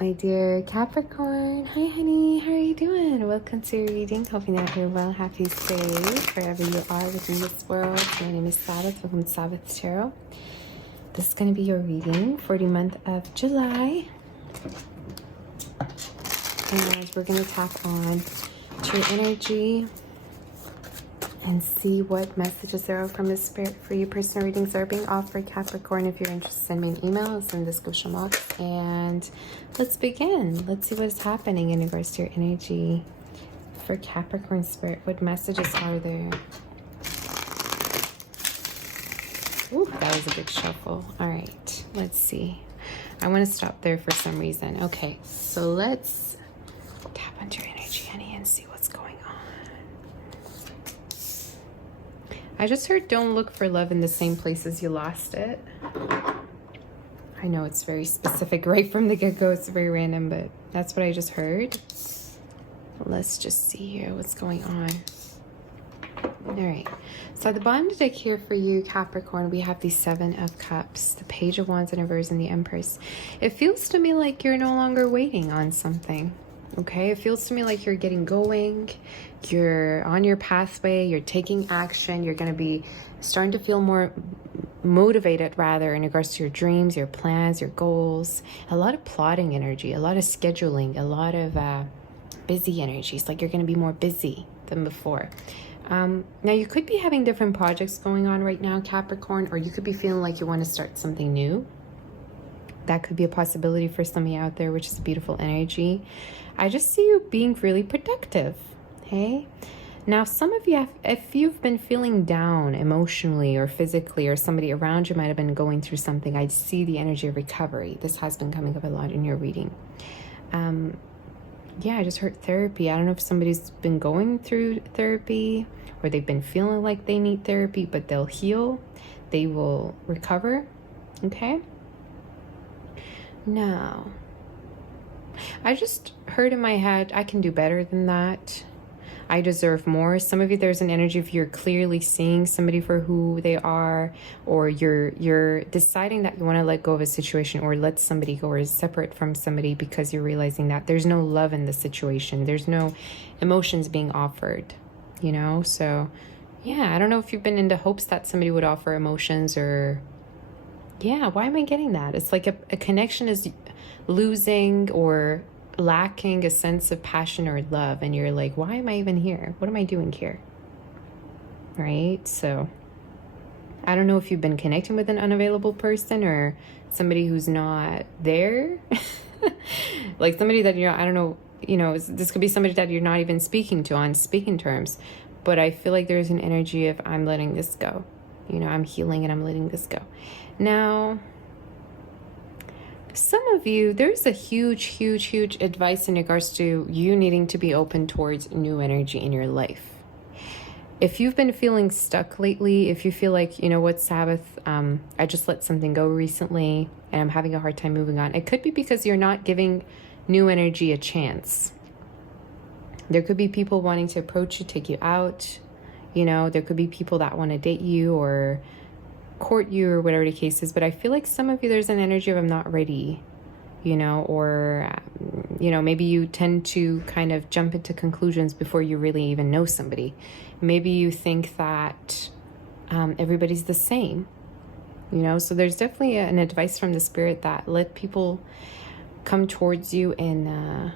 My dear Capricorn, hi honey, how are you doing? Welcome to your reading. Hoping that you're well, happy, safe, wherever you are within this world. My name is Sabbath. Welcome to Sabbath Tarot. This is going to be your reading for the month of July. And we're going to tap on to your energy and see what messages there are from the Spirit for you. Personal readings are being offered, Capricorn. If you're interested, send me an email. It's in the description box. And let's begin. Let's see what is happening in regards to your energy for Capricorn Spirit. What messages are there? Ooh, that was a big shuffle. All right, let's see. I want to stop there for some reason. Okay, so let's tap onto your energy, honey, and see what's going on. I just heard don't look for love in the same places you lost it. I know it's very specific right from the get-go. It's very random, but that's what I just heard. Let's just see here what's going on. All right. So at the bottom of the deck here for you, Capricorn, we have the Seven of Cups, the Page of Wands in reverse, and the Empress. It feels to me like you're no longer waiting on something. Okay, it feels to me like you're getting going, you're on your pathway, you're taking action, you're going to be starting to feel more motivated rather in regards to your dreams, your plans, your goals. A lot of plotting energy, a lot of scheduling, a lot of busy energies, like you're going to be more busy than before. Now you could be having different projects going on right now, Capricorn, or you could be feeling like you want to start something new. That could be a possibility for some of you out there, which is a beautiful energy. I just see you being really productive, okay? Now, some of you, if you've been feeling down emotionally or physically, or somebody around you might have been going through something, I see the energy of recovery. This has been coming up a lot in your reading. Yeah, I just heard therapy. I don't know if somebody's been going through therapy or they've been feeling like they need therapy, but they'll heal. They will recover, okay? Now, I just heard in my head, I can do better than that. I deserve more. Some of you, there's an energy of you're clearly seeing somebody for who they are, or you're deciding that you want to let go of a situation or let somebody go or is separate from somebody because you're realizing that there's no love in the situation. There's no emotions being offered, you know? So, yeah, I don't know if you've been into hopes that somebody would offer emotions or... Yeah, why am I getting that? It's like a connection is losing or lacking a sense of passion or love. And you're like, why am I even here? What am I doing here? Right? So I don't know if you've been connecting with an unavailable person or somebody who's not there. Like somebody that you're, I don't know, you know, this could be somebody that you're not even speaking to on speaking terms. But I feel like there's an energy of I'm letting this go. You know, I'm healing and I'm letting this go. Now, some of you, there's a huge advice in regards to you needing to be open towards new energy in your life. If you've been feeling stuck lately, if you feel like, you know what, Sabbath, I just let something go recently and I'm having a hard time moving on. It could be because you're not giving new energy a chance. There could be people wanting to approach you, take you out. You know, there could be people that want to date you or court you or whatever the case is. But I feel like some of you, there's an energy of I'm not ready, you know, or, you know, maybe you tend to kind of jump into conclusions before you really even know somebody. Maybe you think that everybody's the same, you know. So there's definitely an advice from the Spirit that let people come towards you and,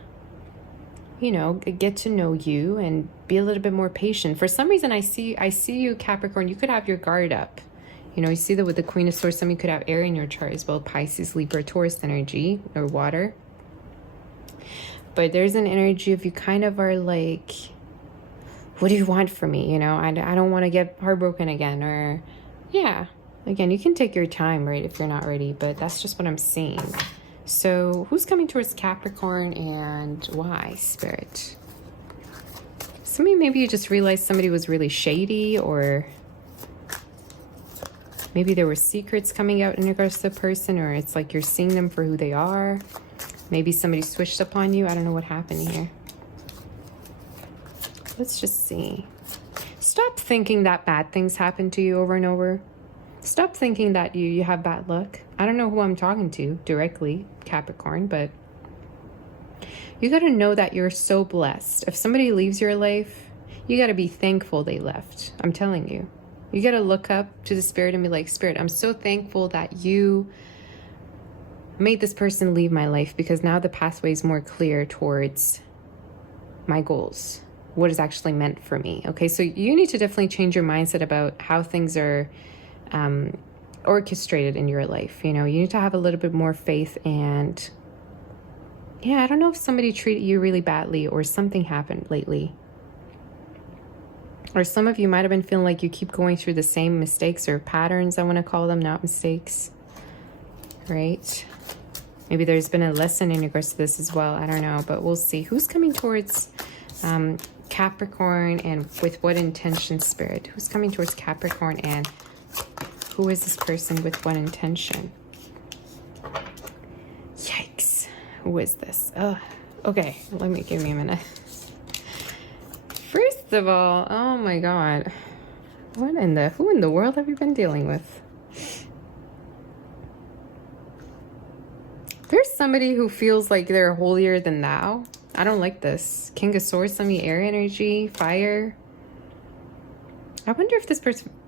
you know, get to know you and be a little bit more patient. For some reason, I see you, Capricorn, you could have your guard up. You know, you see that with the Queen of Swords, some of you could have air in your chart as well, Pisces, Libra, Taurus energy, or water. But there's an energy of you kind of are like, what do you want from me? You know, I don't want to get heartbroken again. Or, yeah, again, you can take your time, right, if you're not ready. But that's just what I'm seeing. So who's coming towards Capricorn and why, Spirit? Some of you, maybe you just realized somebody was really shady, or maybe there were secrets coming out in regards to the person, or it's like you're seeing them for who they are. Maybe somebody switched up on you. I don't know what happened here. Let's just see. Stop thinking that bad things happen to you over and over. Stop thinking that you have bad luck. I don't know who I'm talking to directly, Capricorn, but You got to know that you're so blessed. If somebody leaves your life, you got to be thankful they left. I'm telling you. You got to look up to the spirit and be like, Spirit, I'm so thankful that you made this person leave my life, because now the pathway is more clear towards my goals, what is actually meant for me. Okay, so you need to definitely change your mindset about how things are orchestrated in your life. You know, you need to have a little bit more faith. And yeah, I don't know if somebody treated you really badly or something happened lately. Or some of you might have been feeling like you keep going through the same mistakes or patterns, I want to call them, not mistakes. Right? Maybe there's been a lesson in regards to this as well. I don't know, but we'll see. Who's coming towards Capricorn, and with what intention, Spirit? Who's coming towards Capricorn, and who is this person with what intention? Yikes. Who is this? Oh, okay. Give me a minute. First of all, oh my God. Who in the world have you been dealing with? There's somebody who feels like they're holier than thou. I don't like this. King of Swords, some air energy, fire. I wonder if this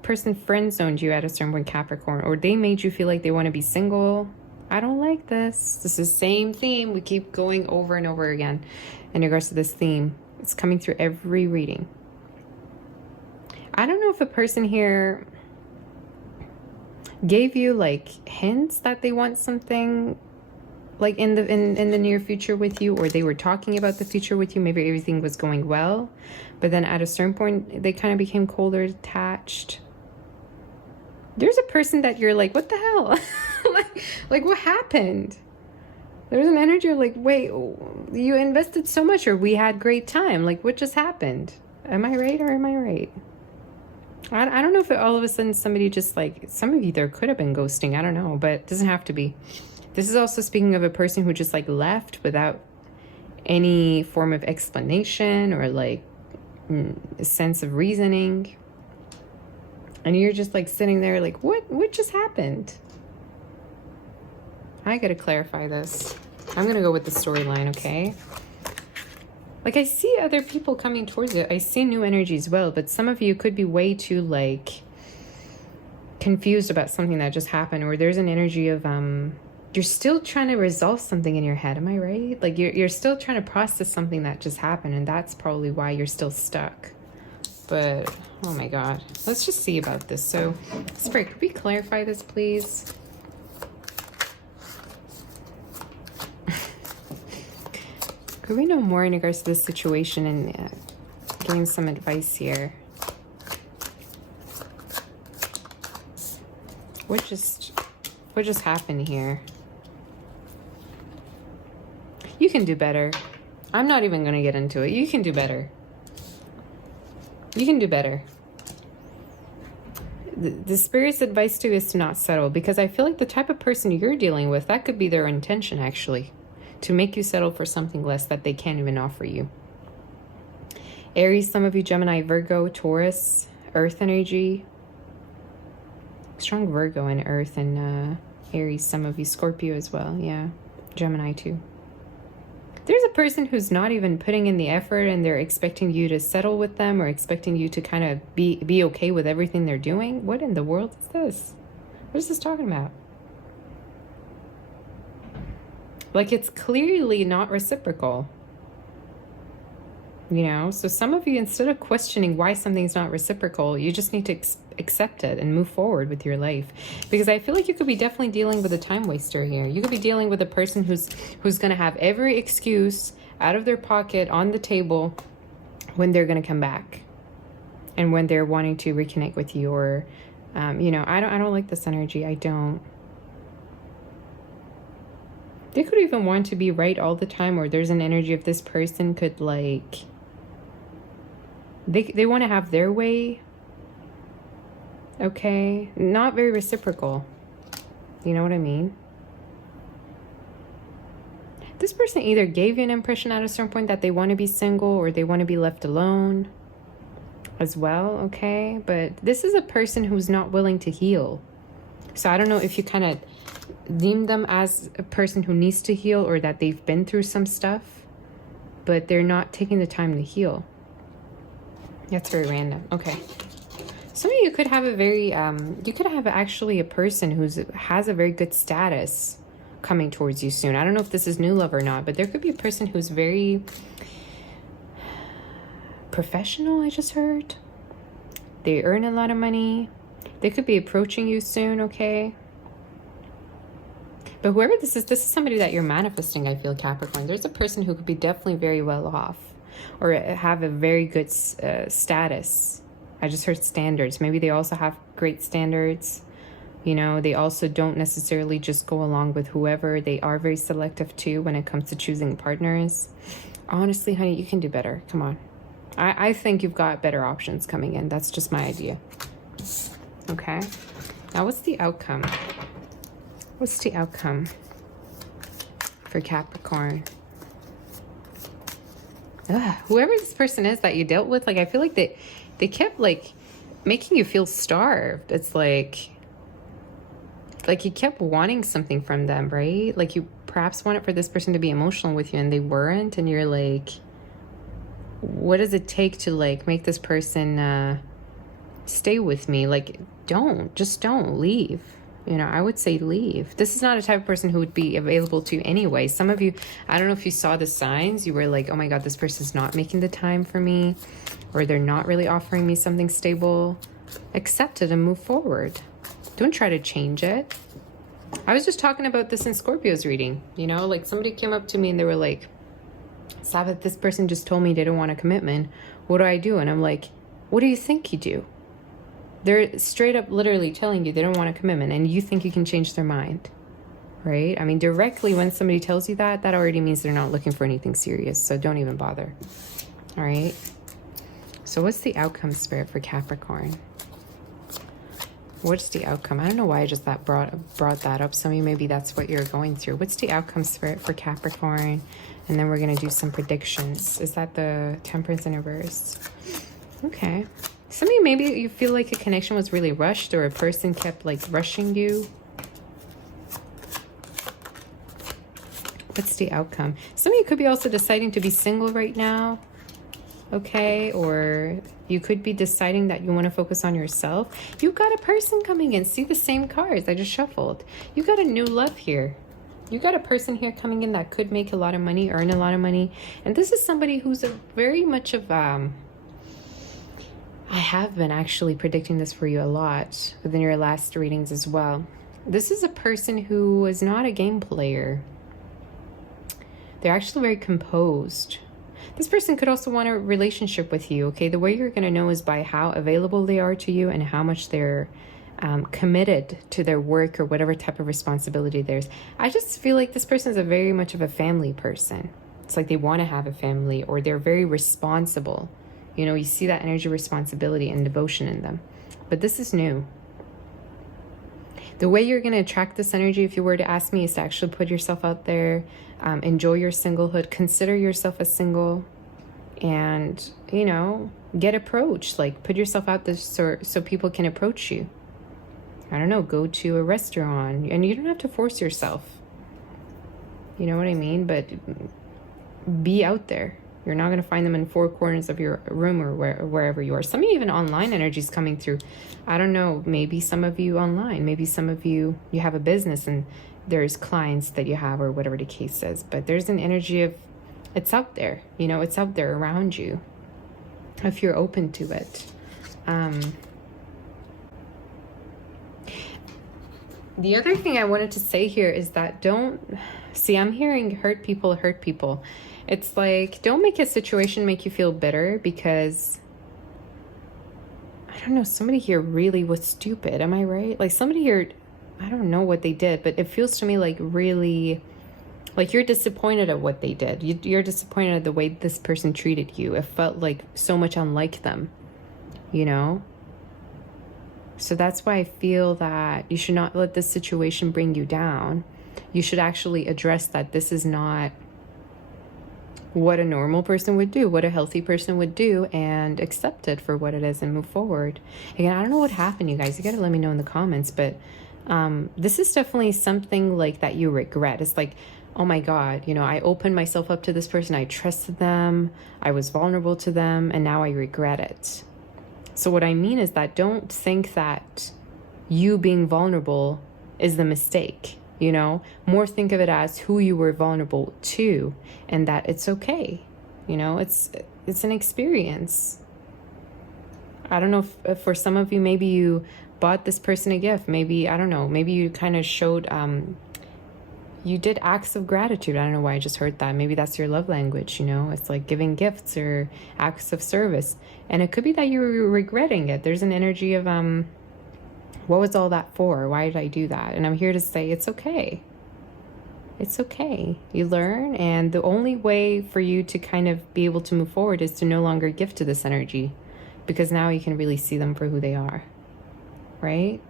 person friend zoned you at a certain point, Capricorn, or they made you feel like they want to be single. I don't like this. This is the same theme. We keep going over and over again in regards to this theme. It's coming through every reading. I don't know if a person here gave you like hints that they want something like in the near future with you, or they were talking about the future with you. Maybe everything was going well, but then at a certain point they kind of became colder attached. There's a person that you're like, what the hell? like what happened? There's an energy of like, wait, you invested so much, or we had great time. Like, what just happened? Am I right, or am I right? I don't know if all of a sudden somebody just like, some of you there could have been ghosting. I don't know, but it doesn't have to be. This is also speaking of a person who just like left without any form of explanation or like a sense of reasoning. And you're just like sitting there like, what just happened? I gotta clarify this. I'm gonna go with the storyline, okay? Like, I see other people coming towards it. I see new energy as well, but some of you could be way too like confused about something that just happened, or there's an energy of you're still trying to resolve something in your head. Am I right? Like you're still trying to process something that just happened, and that's probably why you're still stuck. But oh my God, let's just see about this. So Spirit, could we clarify this, please? Could we know more in regards to this situation and getting some advice here? What just happened here? You can do better. I'm not even going to get into it. You can do better. You can do better. The Spirit's advice to you is to not settle, because I feel like the type of person you're dealing with, that could be their intention actually, to make you settle for something less that they can't even offer you. Aries, some of you, Gemini, Virgo, Taurus, Earth energy. Strong Virgo in Earth, and Aries, some of you, Scorpio as well. Yeah, Gemini too. There's a person who's not even putting in the effort, and they're expecting you to settle with them, or expecting you to kind of be okay with everything they're doing. What in the world is this? What is this talking about? Like, it's clearly not reciprocal. You know, so some of you, instead of questioning why something's not reciprocal, you just need to accept it and move forward with your life. Because I feel like you could be definitely dealing with a time waster here. You could be dealing with a person who's going to have every excuse out of their pocket on the table when they're going to come back, and when they're wanting to reconnect with you, or you know, I don't like this energy. I don't. They could even want to be right all the time, or there's an energy of this person could like, they want to have their way. Okay, not very reciprocal. You know what I mean? This person either gave you an impression at a certain point that they want to be single, or they want to be left alone as well, okay? But this is a person who's not willing to heal. So I don't know if you kind of deem them as a person who needs to heal, or that they've been through some stuff. but they're not taking the time to heal. That's very random. Okay. Some of you could have a very, you could have actually a person who has a very good status coming towards you soon. I don't know if this is new love or not, but there could be a person who's very professional, I just heard. They earn a lot of money. They could be approaching you soon, okay? But whoever this is somebody that you're manifesting, I feel, Capricorn. There's a person who could be definitely very well off or have a very good status. I just heard standards. Maybe they also have great standards. You know, they also don't necessarily just go along with whoever. They are very selective too when it comes to choosing partners. Honestly, honey, you can do better. Come on. I think you've got better options coming in. That's just my idea. Okay. Now, what's the outcome? What's the outcome for Capricorn? Whoever this person is that you dealt with, like, I feel like they kept, like, making you feel starved. It's like you kept wanting something from them, right? Like, you perhaps wanted for this person to be emotional with you and they weren't, and you're like, what does it take to, like, make this person stay with me? Like, just don't leave. You know, I would say leave. This is not a type of person who would be available to you anyway. Some of you, I don't know if you saw the signs. You were like, oh my God, this person's not making the time for me, or they're not really offering me something stable. Accept it and move forward. Don't try to change it. I was just talking about this in Scorpio's reading. You know, like, somebody came up to me and they were like, Sabbath, this person just told me they don't want a commitment. What do I do? And I'm like, what do you think you do? They're straight up literally telling you they don't want a commitment, and you think you can change their mind, right? I mean, directly when somebody tells you that, that already means they're not looking for anything serious. So don't even bother. All right. So what's the outcome, Spirit, for Capricorn? What's the outcome? I don't know why I just brought that up. Some of you, maybe that's what you're going through. What's the outcome, Spirit, for Capricorn? And then we're going to do some predictions. Is that the Temperance in reverse? Okay. Some of you, maybe you feel like a connection was really rushed, or a person kept, like, rushing you. What's the outcome? Some of you could be also deciding to be single right now. Okay, or you could be deciding that you want to focus on yourself. You've got a person coming in. See the same cards I just shuffled. You got a new love here. You got a person here coming in that could make a lot of money, earn a lot of money. And this is somebody who's very much of... I have been actually predicting this for you a lot within your last readings as well. This is a person who is not a game player. They're actually very composed. This person could also want a relationship with you, okay? The way you're going to know is by how available they are to you and how much they're committed to their work or whatever type of responsibility there's. I just feel like this person is a very much of a family person. It's like they want to have a family, or they're very responsible. You know, you see that energy, responsibility, and devotion in them. But this is new. The way you're going to attract this energy, if you were to ask me, is to actually put yourself out there, enjoy your singlehood, consider yourself as single, and, you know, get approached. Like, put yourself out there so people can approach you. I don't know, go to a restaurant, and you don't have to force yourself. You know what I mean? But be out there. You're not going to find them in four corners of your room or wherever you are. Some of you, even online energy is coming through. I don't know, maybe some of you online, maybe some of you have a business and there's clients that you have, or whatever the case is. But there's an energy of, it's out there, you know, it's out there around you if you're open to it. The other thing I wanted to say here is that I'm hearing hurt people. It's like, don't make a situation make you feel bitter, because, I don't know, somebody here really was stupid. Am I right? Like, somebody here, I don't know what they did, but it feels to me like really, like you're disappointed at what they did. You're disappointed at the way this person treated you. It felt like so much unlike them, you know? So that's why I feel that you should not let this situation bring you down. You should actually address that this is not what a normal person would do, what a healthy person would do, and accept it for what it is and move forward. Again, I don't know what happened, you guys. You got to let me know in the comments, but this is definitely something like that you regret. It's like oh my God, you know, I opened myself up to this person. I trusted them. I was vulnerable to them. And now I regret it. So what I mean is that don't think that you being vulnerable is the mistake, you know? More think of it as who you were vulnerable to, and that it's okay. You know, it's an experience. I don't know if for some of you, maybe you bought this person a gift. Maybe, I don't know, maybe you kind of showed, you did acts of gratitude. I don't know why I just heard that. Maybe that's your love language, you know? It's like giving gifts or acts of service. And it could be that you were regretting it. There's an energy of, what was all that for? Why did I do that? And I'm here to say it's okay. It's okay. You learn, and the only way for you to kind of be able to move forward is to no longer give to this energy, because now you can really see them for who they are, right?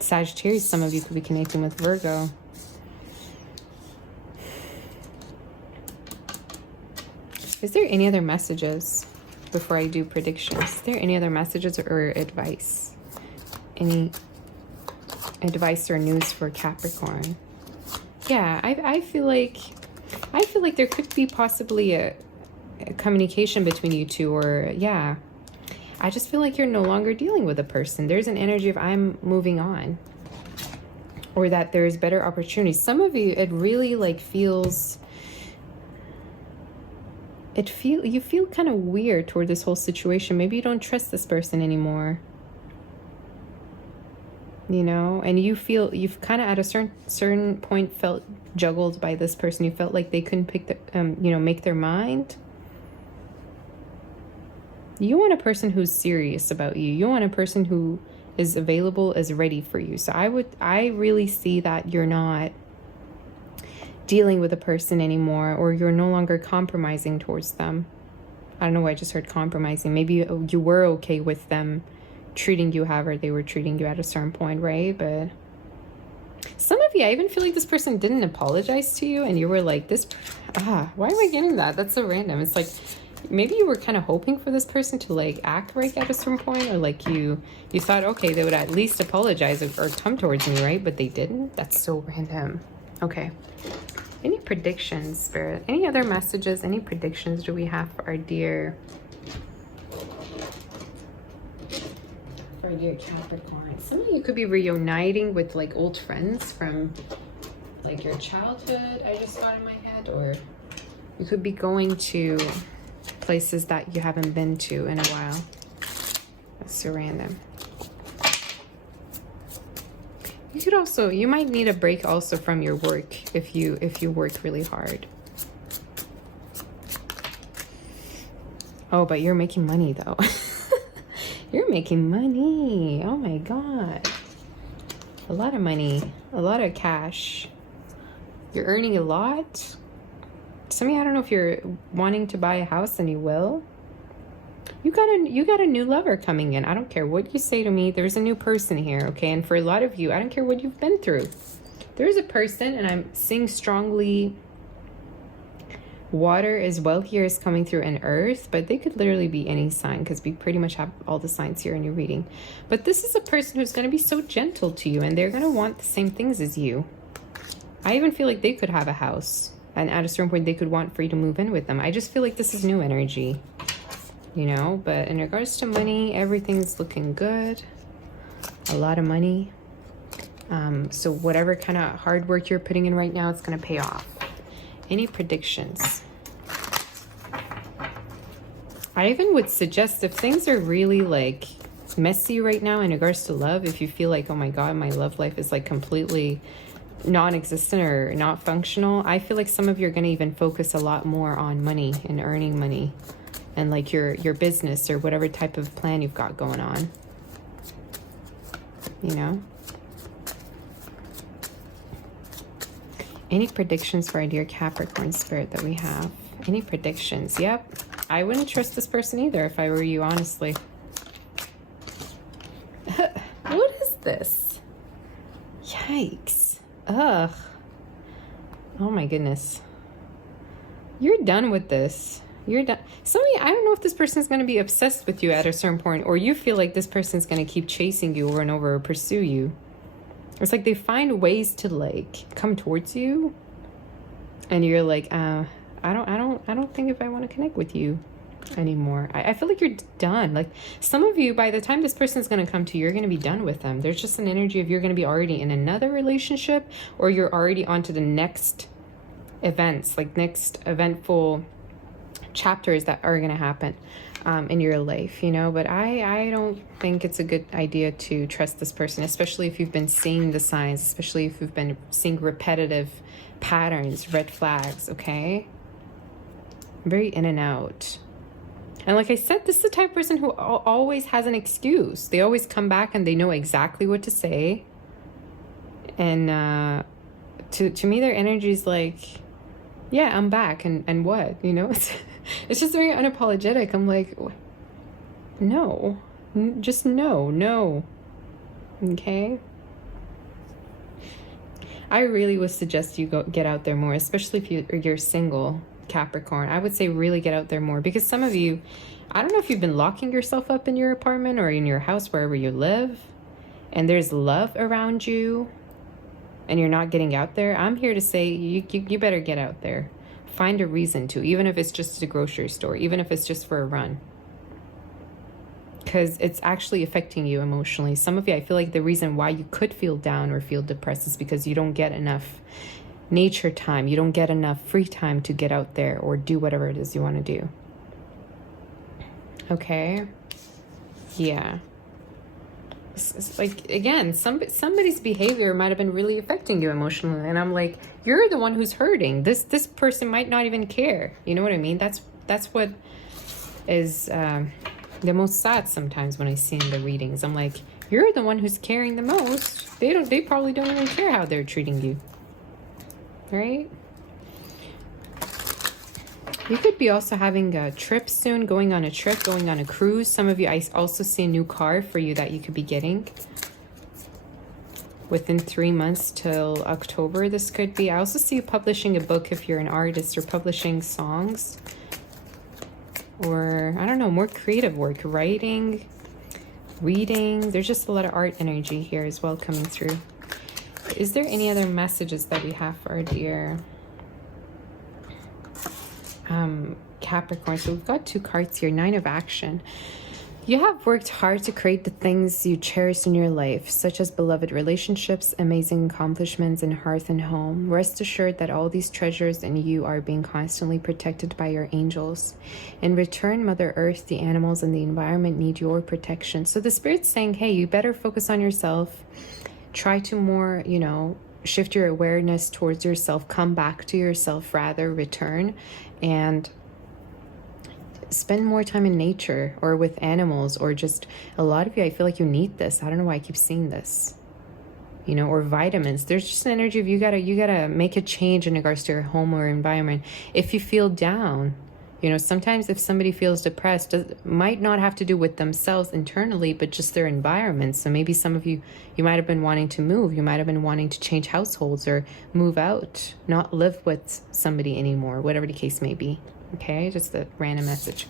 Sagittarius, some of you could be connecting with Virgo. Is there any other messages before I do predictions? Is there any other messages or advice? Any advice or news for Capricorn? Yeah, I feel like there could be possibly a communication between you two, or yeah. I just feel like you're no longer dealing with a person. There's an energy of I'm moving on, or that there's better opportunities. Some of you, it really like feels, you feel kind of weird toward this whole situation. Maybe you don't trust this person anymore, you know, and you feel you've kind of at a certain point felt juggled by this person. You felt like they couldn't pick the you know, make their mind. You want a person who's serious about you. You want a person who is available, is ready for you. So I really see that you're not dealing with a person anymore, or you're no longer compromising towards them. I don't know why I just heard compromising. Maybe you were okay with them treating you however they were treating you at a certain point, right? But some of you, I even feel like this person didn't apologize to you, and you were like, why am I getting that? That's so random. It's like maybe you were kind of hoping for this person to like act right at a certain point, or like you thought, okay, they would at least apologize or come towards me, right? But they didn't. That's so random. Okay. Any predictions, Spirit? Any other messages? Any predictions do we have for our dear Capricorn? Some of you could be reuniting with like old friends from like your childhood, I just got in my head, or you could be going to places that you haven't been to in a while. That's so random. You could also, you might need a break also from your work if you work really hard. Oh, but you're making money though. You're making money. Oh my God. A lot of money, a lot of cash. You're earning a lot. Some of you, I don't know if you're wanting to buy a house, and you will. You got a new lover coming in. I don't care what you say to me. There's a new person here, okay? And for a lot of you, I don't care what you've been through. There's a person, and I'm seeing strongly water as well here is coming through, and earth, but they could literally be any sign, because we pretty much have all the signs here in your reading. But this is a person who's going to be so gentle to you, and they're going to want the same things as you. I even feel like they could have a house, and at a certain point they could want for you to move in with them. I just feel like this is new energy, you know. But in regards to money, everything's looking good. A lot of money. So whatever kind of hard work you're putting in right now, it's going to pay off. Any predictions? I even would suggest, if things are really like messy right now in regards to love, if you feel like, oh my God, my love life is like completely non-existent or not functional, I feel like some of you are going to even focus a lot more on money and earning money, and like your business or whatever type of plan you've got going on, you know. Any predictions for our dear Capricorn spirit that we have? Any predictions? Yep. I wouldn't trust this person either if I were you, honestly. What is this? Yikes. Ugh. Oh my goodness. You're done with this. You're done. Some of you, I don't know if this person's going to be obsessed with you at a certain point, or you feel like this person's going to keep chasing you over and over or pursue you. It's like they find ways to like come towards you, and you're like, I don't think if I want to connect with you anymore. I feel like you're done. Like some of you, by the time this person's going to come to you, you're going to be done with them. There's just an energy of you're going to be already in another relationship, or you're already on to the next events, like next eventful chapters that are going to happen in your life, you know. But I don't think it's a good idea to trust this person, especially if you've been seeing the signs, especially if you've been seeing repetitive patterns, red flags. Okay, very in and out. And like I said, this is the type of person who always has an excuse. They always come back and they know exactly what to say. And to me, their energy is like, yeah, I'm back. And what? You know, it's just very unapologetic. I'm like, no, just no. Okay. I really would suggest you get out there more, especially if you're single, Capricorn. I would say really get out there more, because some of you, I don't know if you've been locking yourself up in your apartment or in your house, wherever you live, and there's love around you and you're not getting out there. I'm here to say you better get out there. Find a reason to, even if it's just a grocery store, even if it's just for a run, because it's actually affecting you emotionally. Some of you, I feel like the reason why you could feel down or feel depressed is because you don't get enough nature time. You don't get enough free time to get out there or do whatever it is you want to do. Okay. Yeah. It's like, again, somebody's behavior might have been really affecting you emotionally, and I'm like, you're the one who's hurting. This person might not even care. You know what I mean? That's what is the most sad sometimes when I see in the readings. I'm like, you're the one who's caring the most. They probably don't even care how they're treating you. Right? You could be also having a trip soon, going on a trip, going on a cruise. Some of you, I also see a new car for you that you could be getting within 3 months till October. This could be. I also see you publishing a book if you're an artist, or publishing songs, or I don't know, more creative work, writing, reading. There's just a lot of art energy here as well coming through. Is there any other messages that we have for our dear Capricorn? So we've got 2 cards here. 9 of Action. You have worked hard to create the things you cherish in your life, such as beloved relationships, amazing accomplishments in hearth and home. Rest assured that all these treasures in you are being constantly protected by your angels. In return, Mother Earth, the animals, and the environment need your protection. So the Spirit's saying, hey, you better focus on yourself. Try to more, you know, shift your awareness towards yourself. Come back to yourself, rather, return, and spend more time in nature or with animals, or just, a lot of you, I feel like you need this. I don't know why I keep seeing this, you know, or vitamins. There's just an energy of you gotta make a change in regards to your home or environment. If you feel down, you know, sometimes if somebody feels depressed, it might not have to do with themselves internally, but just their environment. So maybe some of you might have been wanting to move. You might have been wanting to change households or move out, not live with somebody anymore, whatever the case may be. Okay, just a random message.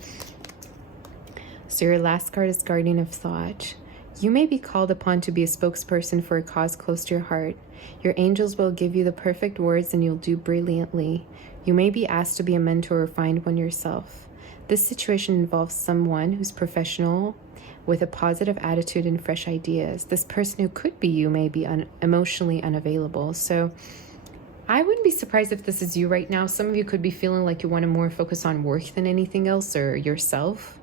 So your last card is Guardian of Thought. You may be called upon to be a spokesperson for a cause close to your heart. Your angels will give you the perfect words and you'll do brilliantly. You may be asked to be a mentor or find one yourself. This situation involves someone who's professional with a positive attitude and fresh ideas. This person who could be you may be emotionally unavailable. So I wouldn't be surprised if this is you right now. Some of you could be feeling like you want to more focus on work than anything else, or yourself.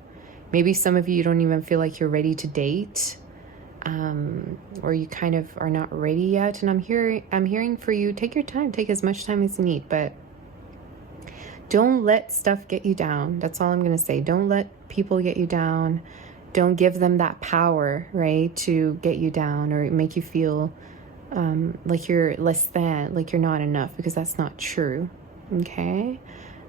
Maybe some of you don't even feel like you're ready to date, or you kind of are not ready yet. And I'm hearing for you, take your time, take as much time as you need, but don't let stuff get you down. That's all I'm going to say. Don't let people get you down. Don't give them that power, right, to get you down or make you feel like you're less than, like you're not enough, because that's not true. Okay?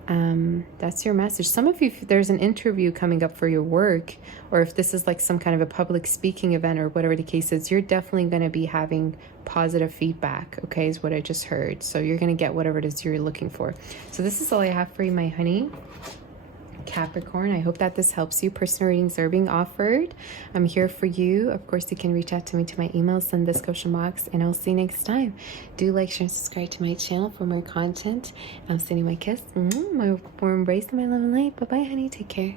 That's your message. Some of you, if there's an interview coming up for your work, or if this is like some kind of a public speaking event or whatever the case is, you're definitely going to be having positive feedback, okay, is what I just heard. So you're going to get whatever it is you're looking for. So this is all I have for you, my honey. Capricorn. I hope that this helps you. Personal readings are being offered. I'm here for you. Of course, you can reach out to me to my email, send description box, and I'll see you next time. Do like, share, and subscribe to my channel for more content. I'm sending my kiss, my warm embrace, and my love and light. Bye-bye, honey. Take care.